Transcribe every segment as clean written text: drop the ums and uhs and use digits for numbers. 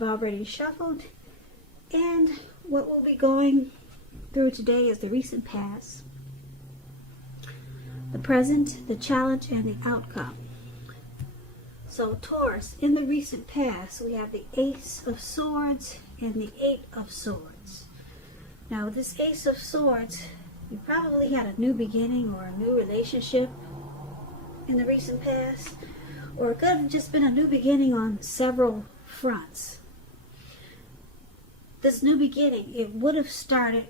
I've already shuffled. And what we'll be going through today is the recent past, the present, the challenge, and the outcome. So Taurus, in the recent past, we have the Ace of Swords and the Eight of Swords. Now with this Ace of Swords, you probably had a new beginning or a new relationship in the recent past, or it could have just been a new beginning on several fronts. This new beginning, it would have started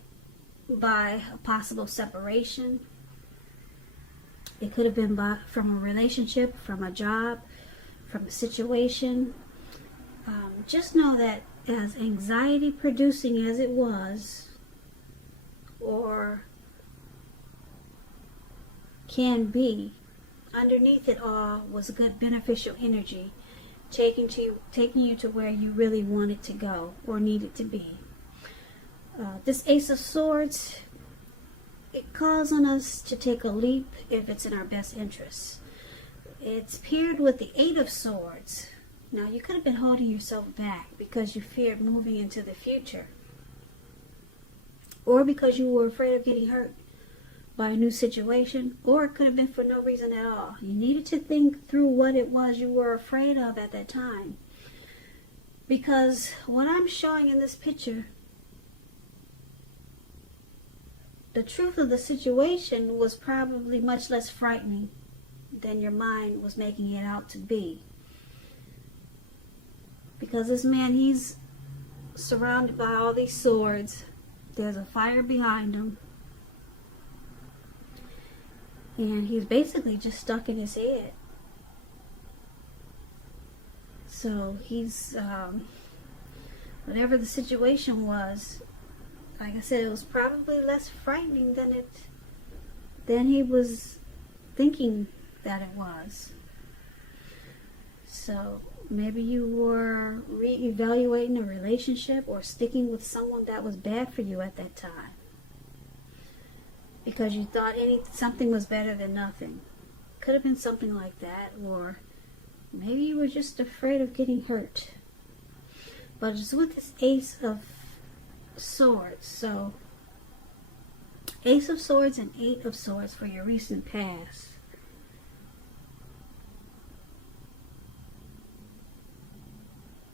by a possible separation. It could have been from a relationship, from a job, from a situation. Just know that as anxiety producing as it was, or can be, underneath it all was a good beneficial energy taking you to where you really wanted to go or needed to be. This Ace of Swords, it calls on us to take a leap if it's in our best interests. It's paired with the Eight of Swords. Now you could have been holding yourself back because you feared moving into the future, or because you were afraid of getting hurt by a new situation, or it could have been for no reason at all. You needed to think through what it was you were afraid of at that time, because what I'm showing in this picture, the truth of the situation was probably much less frightening than your mind was making it out to be. Because this man, he's surrounded by all these swords. There's a fire behind him. And he's basically just stuck in his head. So he's, whatever the situation was, like I said, it was probably less frightening than he was thinking that it was. So maybe you were re-evaluating a relationship or sticking with someone that was bad for you at that time, because you thought something was better than nothing. Could have been something like that, or maybe you were just afraid of getting hurt. But it's with this Ace of Swords. So Ace of Swords and Eight of Swords for your recent past.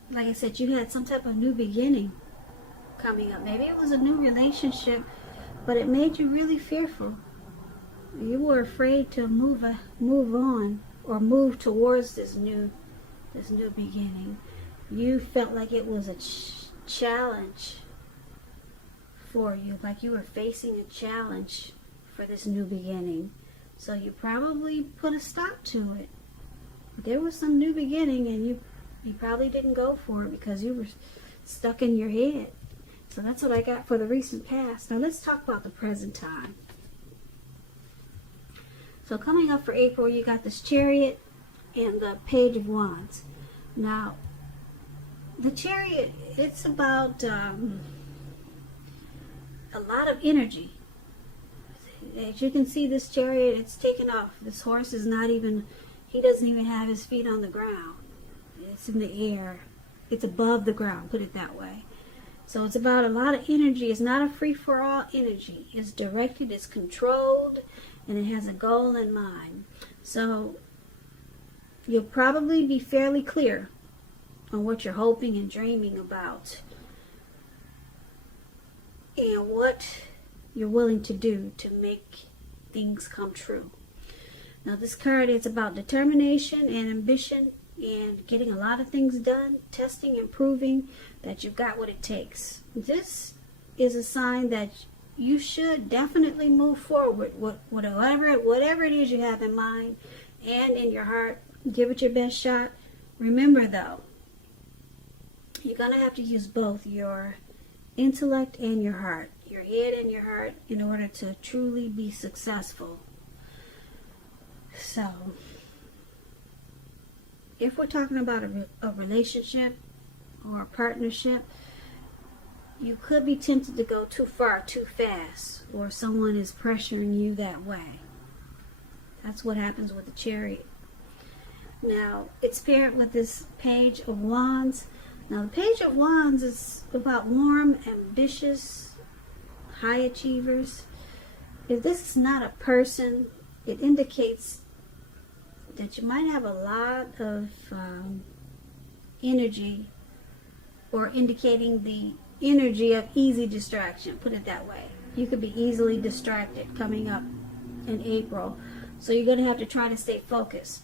Like I said, you had some type of new beginning coming up. Maybe it was a new relationship, but it made you really fearful. You were afraid to move on or move towards this new beginning. You felt like it was a challenge for you, like you were facing a challenge for this new beginning. So you probably put a stop to it. There was some new beginning, and you probably didn't go for it because you were stuck in your head. So that's what I got for the recent past. Now let's talk about the present time. So coming up for April, you got this Chariot and the Page of Wands. Now, the Chariot, it's about a lot of energy. As you can see, this Chariot, it's taken off. This horse is not even, he doesn't even have his feet on the ground. It's in the air. It's above the ground, put it that way. So it's about a lot of energy. It's not a free-for-all energy. It's directed, it's controlled, and it has a goal in mind. So you'll probably be fairly clear on what you're hoping and dreaming about, and what you're willing to do to make things come true. Now this card, it's about determination and ambition and getting a lot of things done, testing and proving that you've got what it takes. This is a sign that you should definitely move forward. Whatever it is you have in mind and in your heart, give it your best shot. Remember though, you're going to have to use both your intellect and your heart, your head and your heart, in order to truly be successful. So if we're talking about a relationship or a partnership, you could be tempted to go too far, too fast, or someone is pressuring you that way. That's what happens with the Chariot. Now, it's paired with this Page of Wands. Now the Page of Wands is about warm, ambitious, high achievers. If this is not a person, it indicates that you might have a lot of energy, or indicating the energy of easy distraction, put it that way. You could be easily distracted coming up in April, so you're going to have to try to stay focused.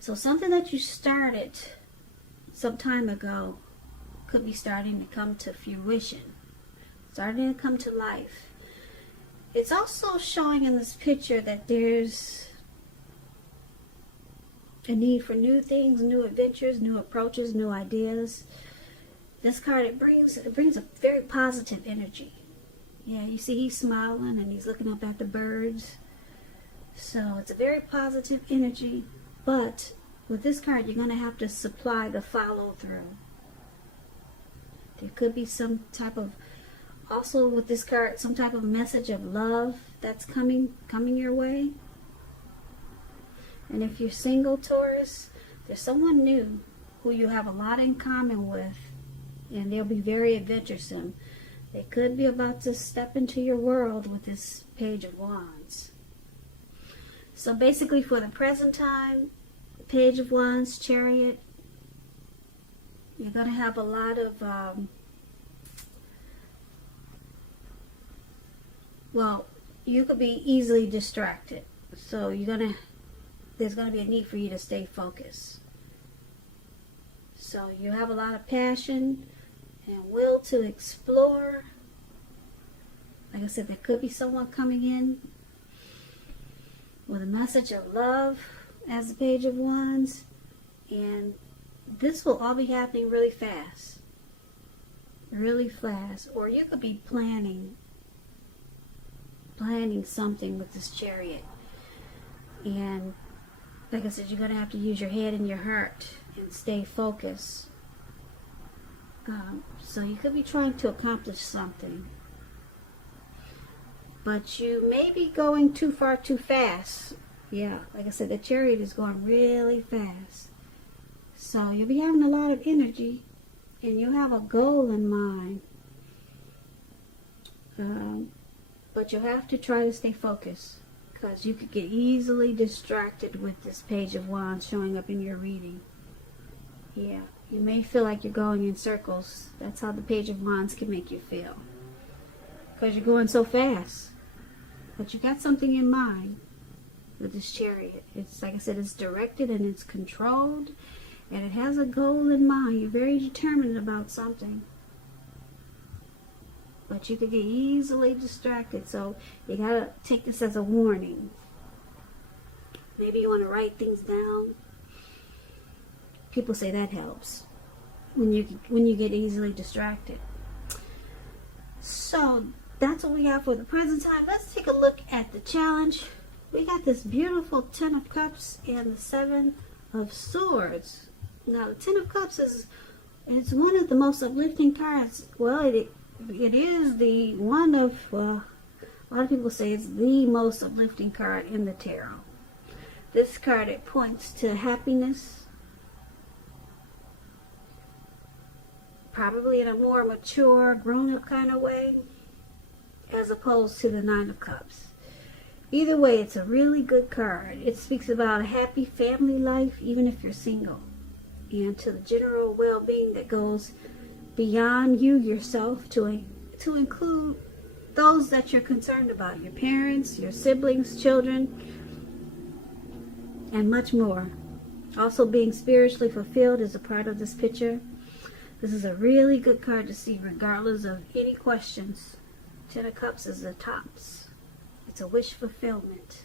So something that you started some time ago could be starting to come to fruition, starting to come to life. It's also showing in this picture that there's a need for new things, new adventures, new approaches, new ideas. This card, it brings a very positive energy. Yeah, you see he's smiling and he's looking up at the birds. So it's a very positive energy, but with this card, you're going to have to supply the follow through. There could be some type of, also with this card, some type of message of love that's coming your way. And if you're single, Taurus, there's someone new who you have a lot in common with, and they'll be very adventuresome. They could be about to step into your world with this Page of Wands. So basically for the present time, Page of Wands, Chariot, you're going to have a lot of, well, you could be easily distracted. So there's going to be a need for you to stay focused. So you have a lot of passion and will to explore. Like I said, there could be someone coming in with a message of love as the Page of Wands, and this will all be happening really fast, or you could be planning something with this Chariot. And like I said, you're going to have to use your head and your heart and stay focused. So you could be trying to accomplish something, but you may be going too far too fast. Yeah, like I said, the Chariot is going really fast. So you'll be having a lot of energy, and you'll have a goal in mind. But you'll have to try to stay focused, because you could get easily distracted with this Page of Wands showing up in your reading. Yeah, you may feel like you're going in circles. That's how the Page of Wands can make you feel, because you're going so fast. But you got something in mind with this Chariot. It's, like I said, it's directed and it's controlled, and it has a goal in mind. You're very determined about something, but you could get easily distracted. So you gotta take this as a warning. Maybe you want to write things down. People say that helps when you get easily distracted. So that's what we have for the present time. Let's take a look at the challenge. We got this beautiful Ten of Cups and the Seven of Swords. Now the Ten of Cups it's one of the most uplifting cards. Well, it is the one of, a lot of people say it's the most uplifting card in the tarot. This card, it points to happiness, probably in a more mature, grown-up kind of way, as opposed to the Nine of Cups. Either way, it's a really good card. It speaks about a happy family life, even if you're single, and to the general well-being that goes beyond you yourself to include those that you're concerned about, your parents, your siblings, children, and much more. Also, being spiritually fulfilled is a part of this picture. This is a really good card to see regardless of any questions. Ten of Cups is the tops. It's a wish fulfillment.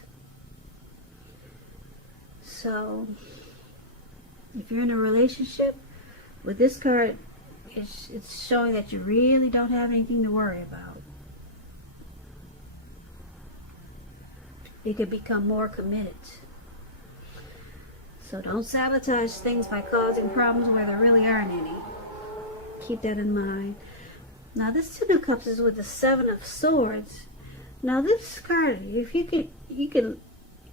So if you're in a relationship, with this card, it's showing that you really don't have anything to worry about. You could become more committed. So don't sabotage things by causing problems where there really aren't any. Keep that in mind. Now this Ten of Cups is with the Seven of Swords. Now this card, if you can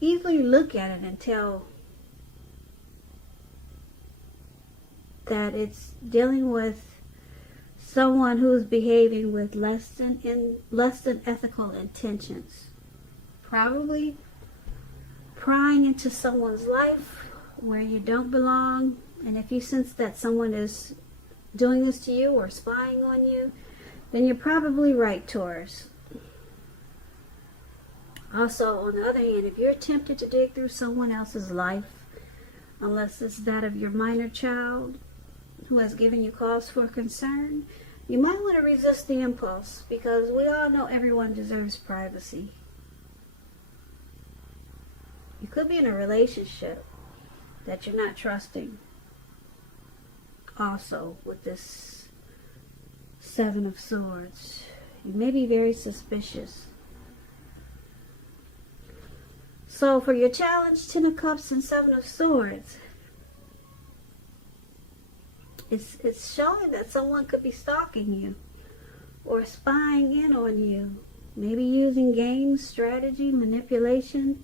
easily look at it and tell that it's dealing with someone who's behaving with less than ethical intentions. Probably prying into someone's life where you don't belong. And if you sense that someone is doing this to you or spying on you, then you're probably right, Taurus. Also, on the other hand, if you're tempted to dig through someone else's life, unless it's that of your minor child who has given you cause for concern, you might want to resist the impulse, because we all know everyone deserves privacy. You could be in a relationship that you're not trusting. Also, with this Seven of Swords, you may be very suspicious. So for your challenge, Ten of Cups and Seven of Swords, it's showing that someone could be stalking you or spying in on you. Maybe using games, strategy, manipulation.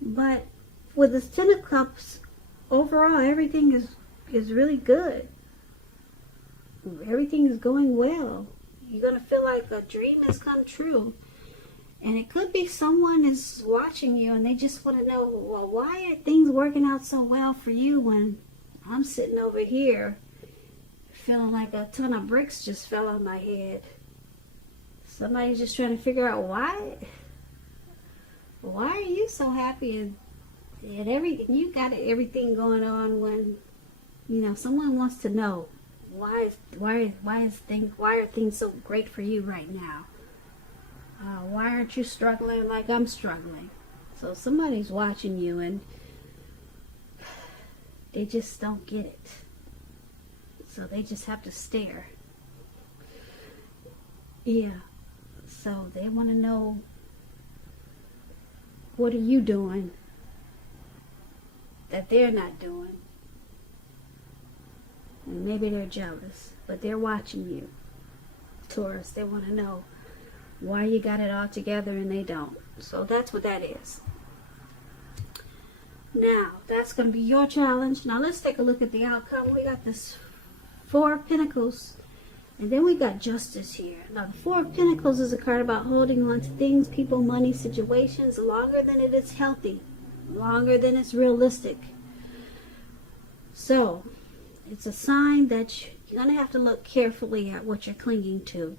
But with this Ten of Cups, overall everything is really good. Everything is going well. You're going to feel like a dream has come true. And it could be someone is watching you and they just want to know, well, why are things working out so well for you when I'm sitting over here feeling like a ton of bricks just fell on my head? Somebody's just trying to figure out why are you so happy and you got everything going on when, you know, someone wants to know why are things so great for you right now? Why aren't you struggling like I'm struggling? So somebody's watching you and they just don't get it. So they just have to stare. Yeah. So they want to know, what are you doing that they're not doing? And maybe they're jealous, but they're watching you, Taurus. They want to know why you got it all together and they don't. So that's what that is. Now, that's going to be your challenge. Now, let's take a look at the outcome. We got this Four of Pentacles, and then we got Justice here. Now, the Four of Pentacles is a card about holding on to things, people, money, situations longer than it is healthy, longer than it's realistic. So, it's a sign that you're going to have to look carefully at what you're clinging to,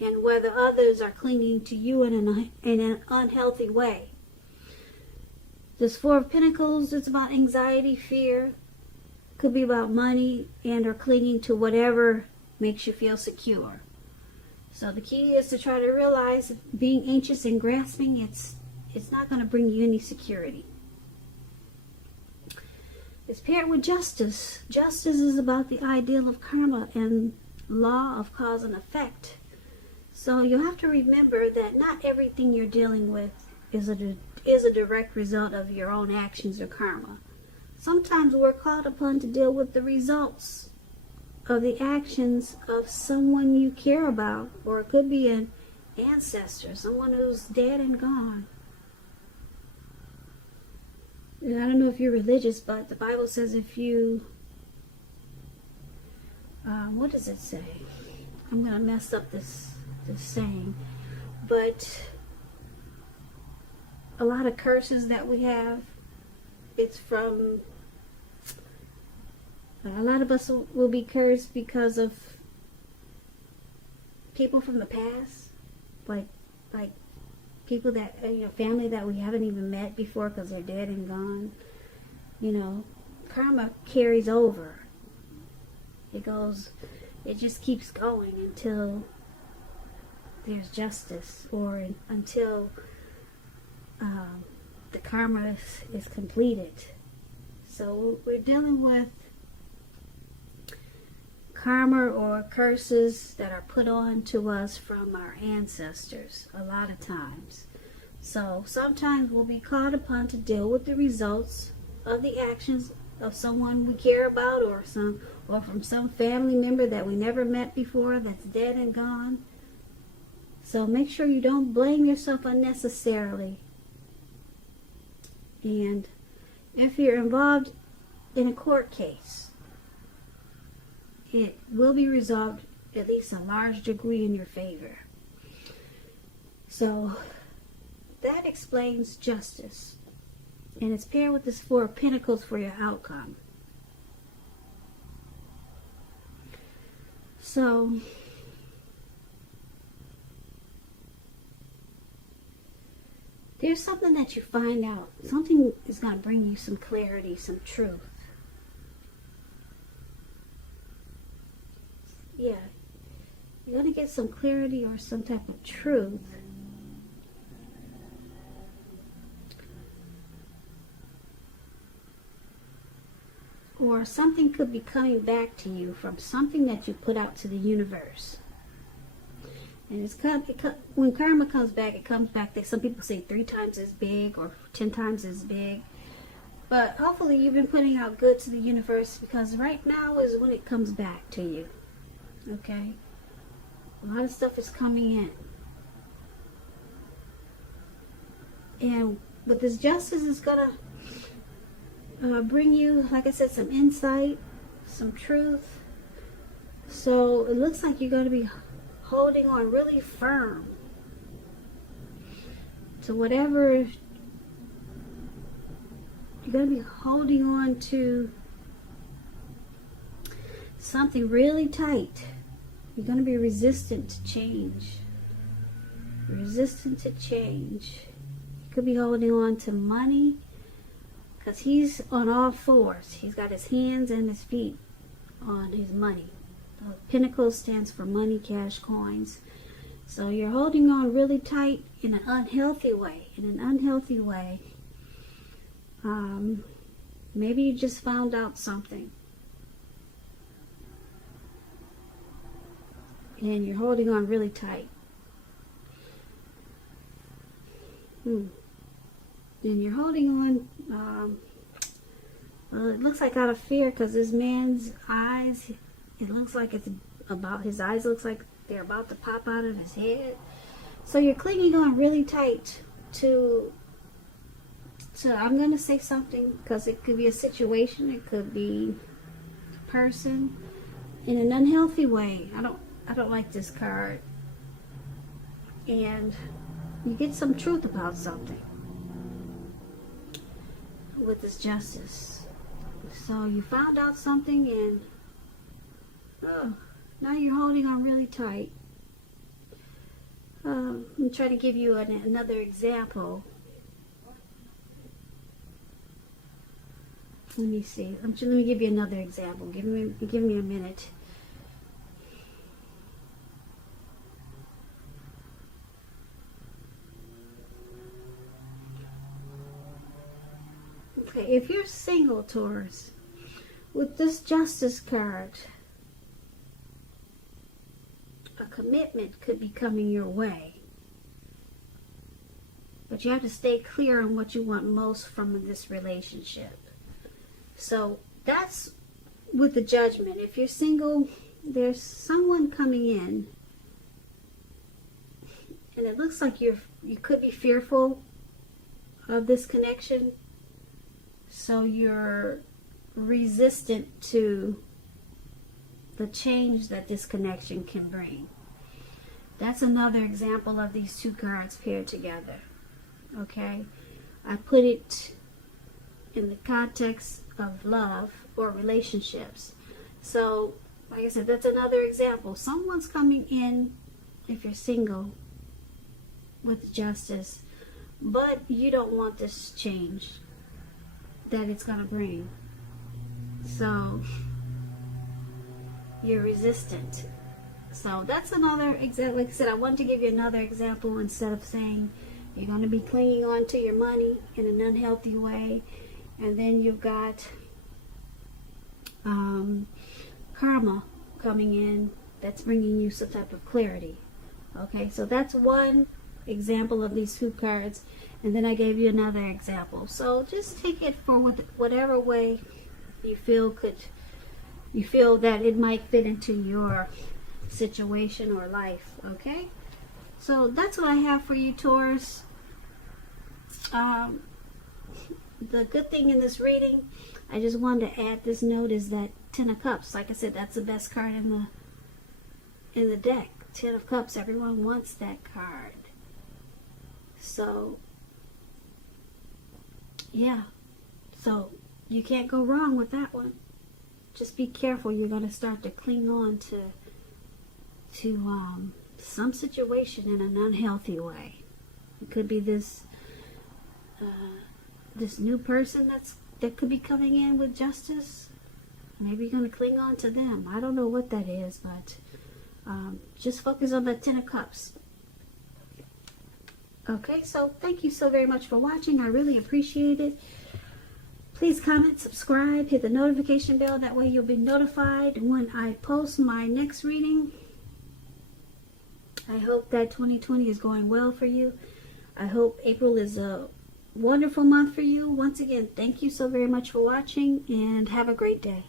and whether others are clinging to you in an unhealthy way. This Four of Pentacles, it's about anxiety, fear. Could be about money and or clinging to whatever makes you feel secure. So the key is to try to realize that being anxious and grasping, it's not going to bring you any security. It's paired with Justice. Justice is about the ideal of karma and law of cause and effect. So you have to remember that not everything you're dealing with is a direct result of your own actions or karma. Sometimes we're called upon to deal with the results of the actions of someone you care about, or it could be an ancestor, someone who's dead and gone. And I don't know if you're religious, but the Bible says if you, what does it say? I'm going to mess up this saying, but a lot of curses that we have, it's from, a lot of us will be cursed because of people from the past, like people that, family that we haven't even met before because they're dead and gone. Karma carries over. It just keeps going until there's justice, or until the karma is completed. So we're dealing with karma or curses that are put on to us from our ancestors a lot of times. So sometimes we'll be called upon to deal with the results of the actions of someone we care about, or from some family member that we never met before that's dead and gone. So make sure you don't blame yourself unnecessarily. And if you're involved in a court case. It will be resolved at least a large degree in your favor. So that explains justice. And it's paired with this Four of Pentacles for your outcome. So there's something that you find out. Something is going to bring you some clarity, some truth. Yeah. You're going to get some clarity or some type of truth. Or something could be coming back to you from something that you put out to the universe. And when karma comes back, it comes back, some people say 3 times as big or 10 times as big. But hopefully you've been putting out good to the universe, because right now is when it comes back to you. Okay? A lot of stuff is coming in. And but this justice is going to bring you, like I said, some insight, some truth. So it looks like you're going to be holding on really firm to whatever. You're going to be holding on to something really tight. You're going to be resistant to change. Resistant to change. You could be holding on to money, because he's on all fours. He's got his hands and his feet on his money. The Pentacles stands for money, cash, coins. So you're holding on really tight in an unhealthy way. In an unhealthy way. Maybe you just found out something. And you're holding on really tight. And you're holding on, well, it looks like out of fear, because this man's eyes, it looks like it's about, his eyes looks like they're about to pop out of his head. So you're clinging on really tight to I'm going to say something, because it could be a situation, it could be a person, in an unhealthy way. I don't like this card. And you get some truth about something with this justice. So you found out something, and now you're holding on really tight. I'm trying to give you another example. Let me see. Let me give you another example. Give me a minute. Okay, if you're single, Taurus, with this Justice card, a commitment could be coming your way. But you have to stay clear on what you want most from this relationship. So that's with the Judgment. If you're single, there's someone coming in, and it looks like you could be fearful of this connection. So you're resistant to the change that this connection can bring. That's another example of these two cards paired together. Okay? I put it in the context of love or relationships. So, like I said, that's another example. Someone's coming in, if you're single, with justice, but you don't want this change that it's going to bring. So you're resistant. So that's another example. Like I said, I wanted to give you another example instead of saying you're going to be clinging on to your money in an unhealthy way. And then you've got karma coming in that's bringing you some type of clarity. Okay, so that's one example of these two cards. And then I gave you another example. So just take it for whatever way you feel that it might fit into your situation or life. Okay? So that's what I have for you, Taurus. The good thing in this reading, I just wanted to add this note is that Ten of Cups. Like I said, that's the best card in the deck. Ten of Cups. Everyone wants that card. So, yeah. So, you can't go wrong with that one. Just be careful. You're going to start to cling on to some situation in an unhealthy way. It could be this new person that could be coming in with justice. Maybe you're going to cling on to them. I don't know what that is, but just focus on the Ten of Cups. Okay, so thank you so very much for watching. I really appreciate it. Please comment, subscribe, hit the notification bell. That way you'll be notified when I post my next reading. I hope that 2020 is going well for you. I hope April is a wonderful month for you. Once again, thank you so very much for watching, and have a great day.